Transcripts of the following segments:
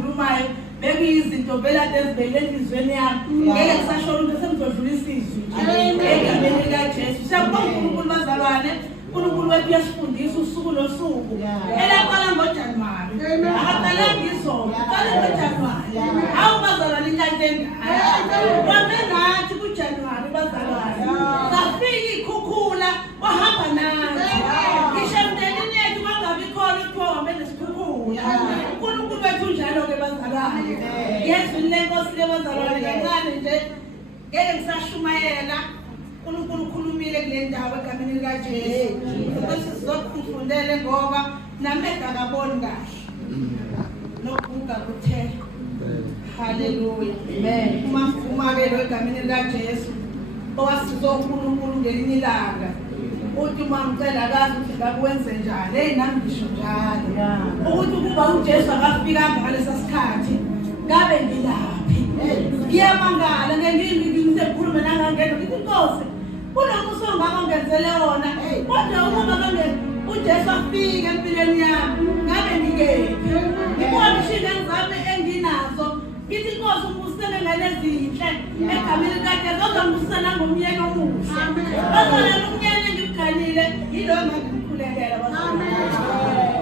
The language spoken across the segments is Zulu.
engizikhulumayo bekuyizinto vela ezivele elizweni yami ngeke kusasho ukuthi semdlula isizwe egameni likaJesu. Siyabonga uNkulunkulu bazalwane, uNkulunkulu wethu uyasifundisa usuku nosuku. Elaqala ngoJanuwari, akaqalanga izolo, uqale ngoJanuwari. Hawu bazalwane inhlanhla engayo wamenathi kuJanuwari bazalwane, safika ikhukhula wahamba nathi. Ngisho emndenini yethu bangabi khona kuthiwa uhambe nesikhukhula. uNkulunkulu wethu njalo-ke bazalwane. Yesu lenkosi le bazalwane kancane nje ngeke ngisashumayela. uNkulunkulu ukhulumile kule ndawo egameni likaJesu ukuthi sizokufundele ngoba namehlo akaboni kahle nokubuka kuthe. Haleluya, amen. Uma-ke lo egameni likaJesu owasizo uNkulunkulu ngelinye ilanga uthi uma ngicela kazi ukuthi ngakuwenze njani. Hey, nami ngisho njalo ukuthi ukuba uJesu akafikanga ngalesa sikhathi ngabe ngilaphi. Ngiyamangala ngikhulume nangangena ngithi Nkosi kunomuso ongabangenzele wona kodwa ukuba uJesu afike empilweni yami ngabe ngikephi. Ngibona ishinga ngizame enginazo ngithi Nkosi umusele ngalezinhle egameni likaJesu ozongibusela ngomyeni omuhle. Bazalwane umyeni engimganile yilo engangimkhulekela bazalwane.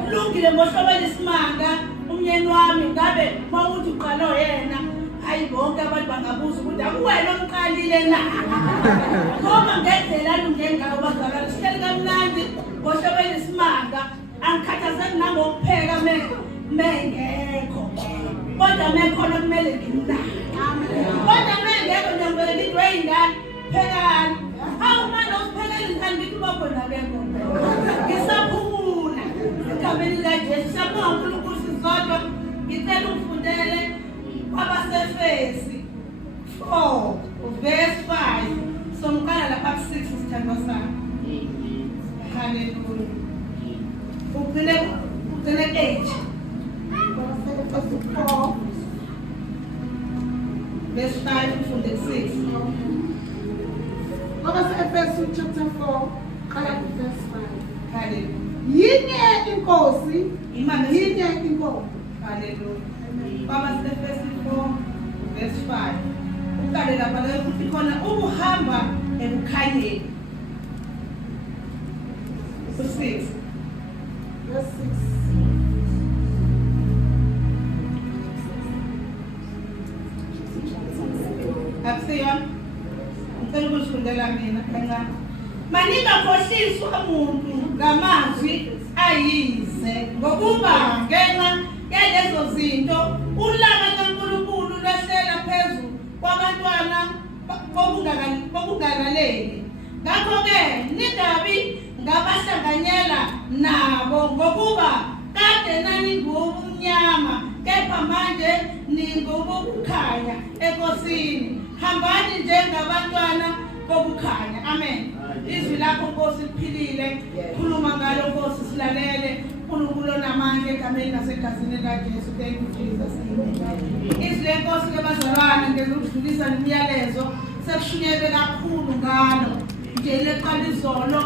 Kulungile ngohlobela isimanga umyeni wami ngabe mawuthi uqala yena. Hayi bonke abantu bangabuza ukuthi akuwena omqalile na. Ngoba ngendlela lungengayo bazalwane sihleli kamnandi ngohlobela isimanga angikhathazeki nangokupheka mengekho. Kodwa mekhona kumele ngimnake. Kodwa mengekho ngiyambele ngithi weyingane phekani. Hawu manje usiphekela ingane ngithi uba khona akekho. Ngisaphumula egameni likaJesu. Siyabonga uNkulunkulu sizodwa. Ngicela ungifundele kwabaseFesi 4 verse 5 somqala lapha ku 6 sithandwa sami. Haleluya. Ugcine 8 4 verse 5 ufunde 6. kwabaseFesi chapter 4 qala ku verse 5. Haleluya. Yinye inkosi yinye inkomo. Haleluya. kwabaseFesi 4 verse 5 uqale lapha ukuthi khona ukuhamba ebukhanyeni. 6 verse 6. Akusiyona ngicela ukusifundela mina kancane. Maningakhohliswa umuntu ngamazwi ayize ngokuba ngenxa yalezo zinto ulaka kaNkulunkulu lwehlela phezulu kwabantwana bokungalaleli. Ngakho-ke ningabi ngabahlanganyela nabo ngokuba kade naningubumnyama kepha manje ningobokukhanya enkosini. Hambani njengabantwana bokukhanya. Amen. Izwi lakho Nkosi liphilile. Khuluma ngalo Nkosi silalele. uNkulunkulu onamandla egameni nasegazini likaJesu. Thank you Jesus. Izwi lenkosi ke bazalwane ngizokudlulisa imiyalezo sekushunyelwe kakhulu ngalo nje leqala izolo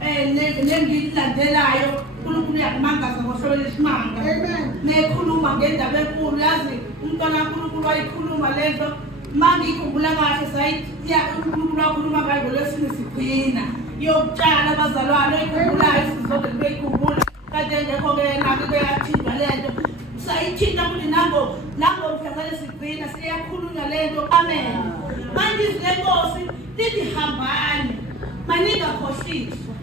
nengilandelayo. uNkulunkulu uyakumangaza ngohlelo lesimanga. Amen. Nekhuluma ngendaba enkulu. Yazi umntwana kaNkulunkulu wayikhuluma lento mangikhumbula kahle sayithi uNkulunkulu wakhuluma ngayo ngolwesine sigcina yokutshala bazalwane oyikhumbulayo sizodwa libeyikhumbula kade ngekho-ke nako kuyathindwa lento sayithinta futhi nangomhlangane sigcina siyakhulunywa lento. Amen. Manje izwi lenkosi lithi hambani maningakhohliswa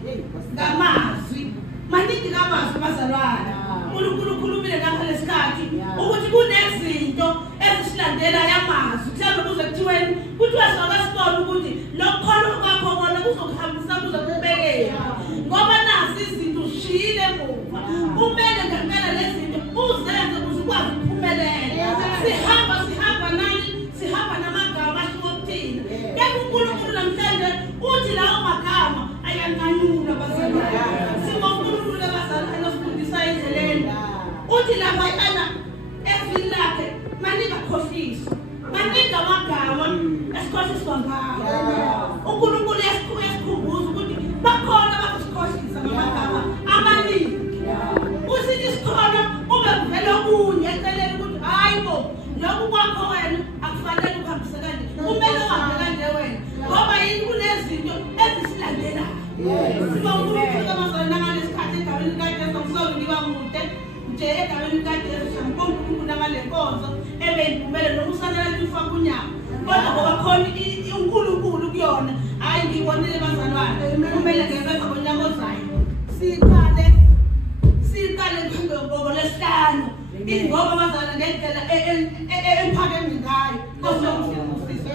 ngamazwi. Maningi ngamazwi bazalwane. uNkulunkulu ukhulumile ngakho lesikhathi ukuthi kunezinto ezisilandelayo amazwi. Mhlawumbe kuze kuthiweni kuthiwa sokasibona ukuthi lokukholwa kwakho kona kuzokuhambisa kuzokubekela ngoba nazi izinto ushiyile emuva. Kumele ngempela lezi zinto uzenze ukuze ukwazi ukuphumelela. Sihamba nani? Sihamba namagama ahlukahlukene. Kepha uNkulunkulu namhlanje uthi lawo magama ayanqanyula bazalwane. Singonkulunkulu bazalwane osifundisa endleleni. Uthi lapha ana ezwini lakhe maningakhohliswa. Maningi amagama esikhohliswa ngawo. uNkulunkulu yasikhumbuza ukuthi bakhona abasikhohlisa ngamagama amaningi. Usithi sikhona ube vele okunye eceleni ukuthi hayi lokhu kwakho wena akufanele ukuhambise kanje kumele uhambe kanje wena ngoba yini kunezinto ezisilandelayo uma uNkulunkulu kamazwana ngaleskhathi egameni likaJesu akusoze ngiba mude nje egameni likaJesu siyambonga uNkulunkulu ngale nkonzo ebeyivumele noma usanele kufa kunyama kodwa ngoba khona uNkulunkulu kuyona hayi ngibonile bazalwane kumele ngezwe ngonyaka ozayo siqale ngombogo lesihlanu ingoba bazalwane ngendlela emphakeme ngayo Nkosi yomfundisi.